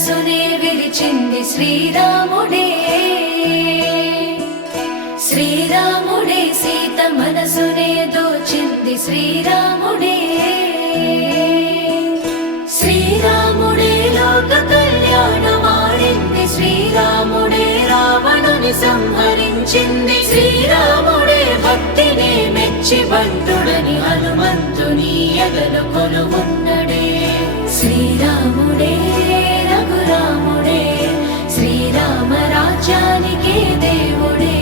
మనసునే విరిచింది శ్రీరాముడే. శ్రీరాముడే సీత మనసునే దోచింది శ్రీరాముడే. శ్రీరాముడే లోక కళ్యాణమాడింది శ్రీరాముడే. రావణుని సంహరించింది శ్రీరాముడే. భక్తిని మెచ్చి బంటుడని హనుమంతుని ఎదలు కొలువున్నడే. శ్రీరాముడే రఘురాముడే శ్రీరామ రాజ్యానికే దేవుడే.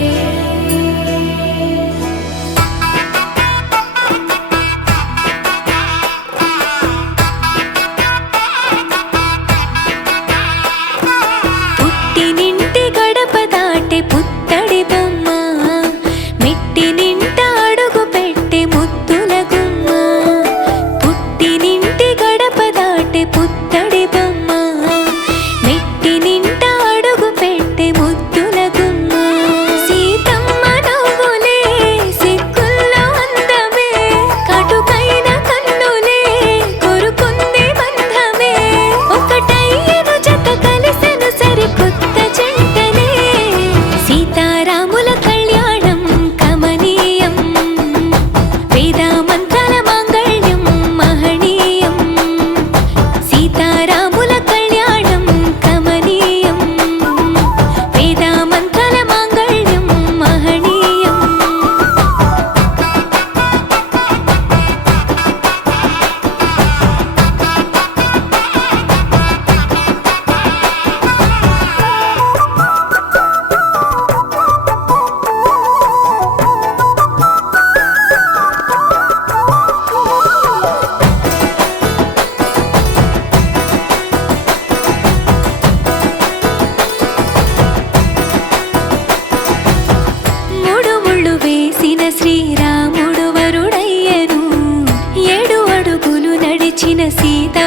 పుట్టినింటి గడప దాటే పుత్తడి బొమ్మ, మెట్టినింట అడుగు పెట్టే ముద్దుల గుమ్మ. పుట్టినింటి గడప దాటే పుత్తడి బొమ్మ, మెట్టినింట అడుగు పెట్టే ముద్దుల గుమ్మ. సీతమ్మ నవ్వులే సిగ్గుల్లో అందమే, కటుకైన కన్నులే కొరుకుంది బంధమే. ఒకటయ్యను జత కలిసెను సరికొత్త జంటనే. సీతారాముల కళ్యాణం కమనీయం, వేదామంతల మాంగళ్యం మహనీయం. సీతారాముల కళ్యాణం కమనీయం, వేదామంతల మాంగళ్యం మహనీయం. మూడు ముళ్ళు వేసిన శ్రీరాముడు వరుడయ్యను, 7 అడుగులు నడిచిన సీత